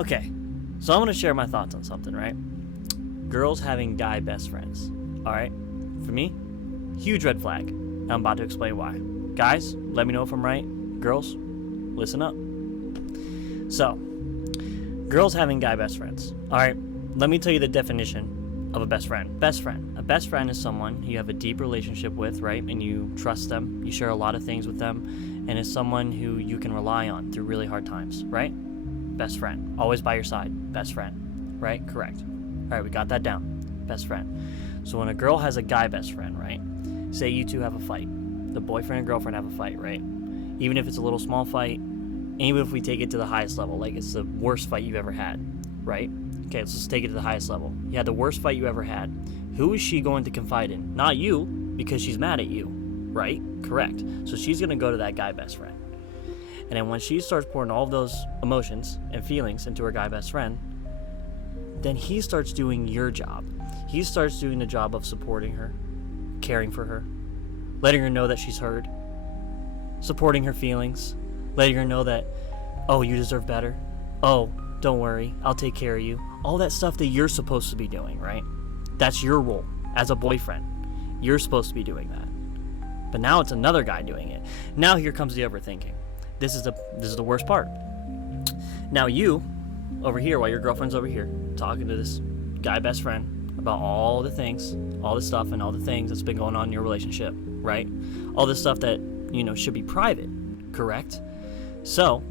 Okay, so I'm going to share my thoughts on something, right? Girls having guy best friends. All right? For me, huge red flag. I'm about to explain why. Guys, let me know if I'm right. Girls, listen up. So, girls having guy best friends. All right, let me tell you the definition of a best friend. Best friend. A best friend is someone you have a deep relationship with, right? And you trust them. You share a lot of things with them. And is someone who you can rely on through really hard times, right? Best friend. Always by your side. Best friend. Right? Correct. All right, we got that down. Best friend. So when a girl has a guy best friend, right? Say you two have a fight. The boyfriend and girlfriend have a fight, right? Even if it's a little small fight, even if we take it to the highest level, like it's the worst fight you've ever had, right? Okay, let's just take it to the highest level. You had the worst fight you ever had. Who is she going to confide in? Not you, because she's mad at you, right? Correct. So she's going to go to that guy best friend. And then when she starts pouring all of those emotions and feelings into her guy best friend, then he starts doing your job. He starts doing the job of supporting her, caring for her, letting her know that she's heard, supporting her feelings, letting her know that, oh, you deserve better. Oh, don't worry, I'll take care of you. All that stuff that you're supposed to be doing, right? That's your role as a boyfriend. You're supposed to be doing that. But now it's another guy doing it. Now here comes the overthinking. This is the worst part. Now you, over here, while your girlfriend's over here, talking to this guy best friend about all the things, all the stuff and all the things that's been going on in your relationship, right? All this stuff that, should be private, correct? So,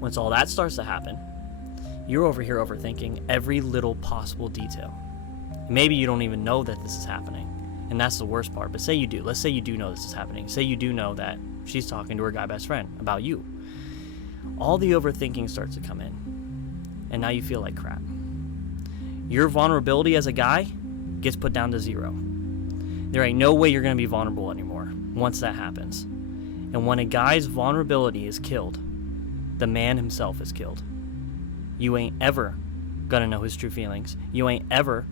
once all that starts to happen, you're over here overthinking every little possible detail. Maybe you don't even know that this is happening, and that's the worst part. But say you do. Let's say you do know this is happening. Say you do know that she's talking to her guy best friend about you. All the overthinking starts to come in, and now you feel like crap. Your vulnerability as a guy gets put down to 0. There ain't no way you're going to be vulnerable anymore once that happens. And when a guy's vulnerability is killed, the man himself is killed. You ain't ever going to know his true feelings. You ain't ever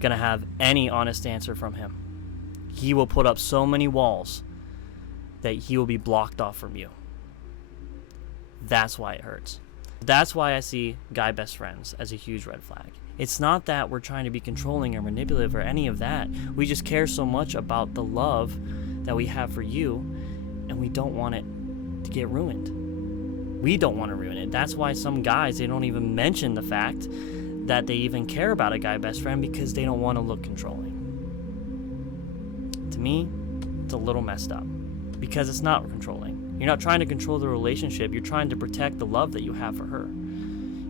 going to have any honest answer from him. He will put up so many walls that he will be blocked off from you. That's why it hurts. That's why I see guy best friends as a huge red flag. It's not that we're trying to be controlling or manipulative or any of that. We just care so much about the love that we have for you, and we don't want it to get ruined. We don't want to ruin it. That's why some guys, they don't even mention the fact that they even care about a guy best friend, because they don't want to look controlling. To me, it's a little messed up, because it's not controlling. You're not trying to control the relationship. You're trying to protect the love that you have for her.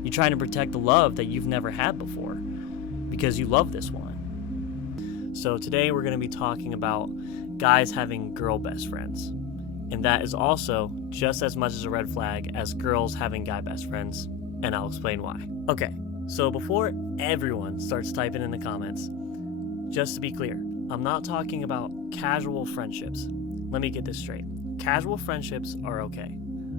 You're trying to protect the love that you've never had before, because you love this one. So today we're going to be talking about guys having girl best friends. And that is also just as much as a red flag as girls having guy best friends. And I'll explain why. Okay, so before everyone starts typing in the comments, just to be clear, I'm not talking about casual friendships. Let me get this straight. Casual friendships are okay.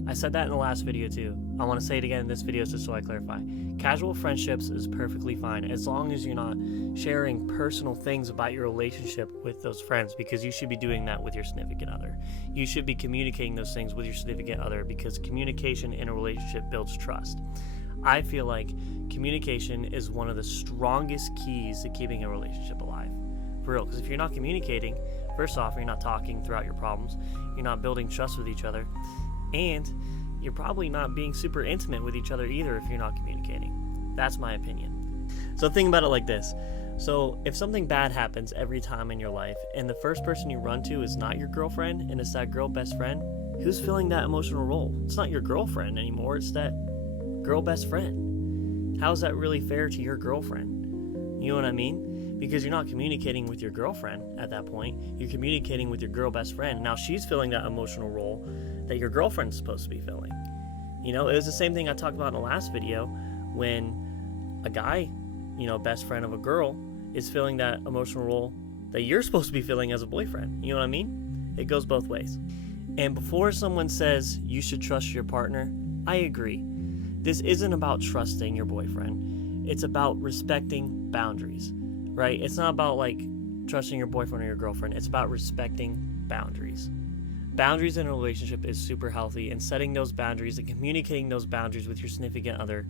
I said that in the last video too. I want to say it again in this video just so I clarify. Casual friendships is perfectly fine as long as you're not sharing personal things about your relationship with those friends, because you should be doing that with your significant other. You should be communicating those things with your significant other, because communication in a relationship builds trust. I feel like communication is one of the strongest keys to keeping a relationship alive. For real, because if you're not communicating, first off, you're not talking throughout your problems, you're not building trust with each other, and you're probably not being super intimate with each other either if you're not communicating. That's my opinion. So think about it like this. So if something bad happens every time in your life, and the first person you run to is not your girlfriend, and it's that girl best friend, who's filling that emotional role? It's not your girlfriend anymore, it's that girl best friend. How is that really fair to your girlfriend? You know what I mean? Because you're not communicating with your girlfriend at that point. You're communicating with your girl best friend. Now she's filling that emotional role that your girlfriend's supposed to be filling. It was the same thing I talked about in the last video, when a guy, best friend of a girl, is filling that emotional role that you're supposed to be filling as a boyfriend. You know what I mean? It goes both ways. And before someone says you should trust your partner, I agree. This isn't about trusting your boyfriend. It's about respecting boundaries, right? It's not about trusting your boyfriend or your girlfriend. It's about respecting boundaries. Boundaries in a relationship is super healthy, and setting those boundaries and communicating those boundaries with your significant other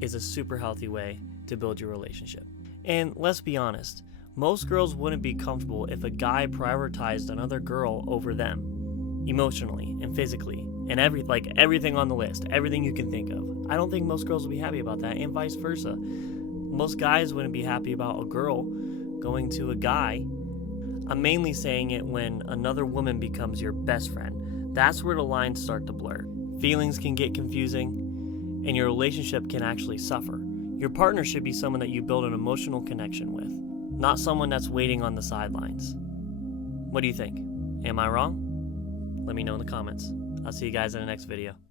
is a super healthy way to build your relationship. And let's be honest, most girls wouldn't be comfortable if a guy prioritized another girl over them, emotionally and physically, and everything on the list, everything you can think of. I don't think most girls would be happy about that, and vice versa. Most guys wouldn't be happy about a girl going to a guy. I'm mainly saying it when another woman becomes your best friend. That's where the lines start to blur. Feelings can get confusing, and your relationship can actually suffer. Your partner should be someone that you build an emotional connection with, not someone that's waiting on the sidelines. What do you think? Am I wrong? Let me know in the comments. I'll see you guys in the next video.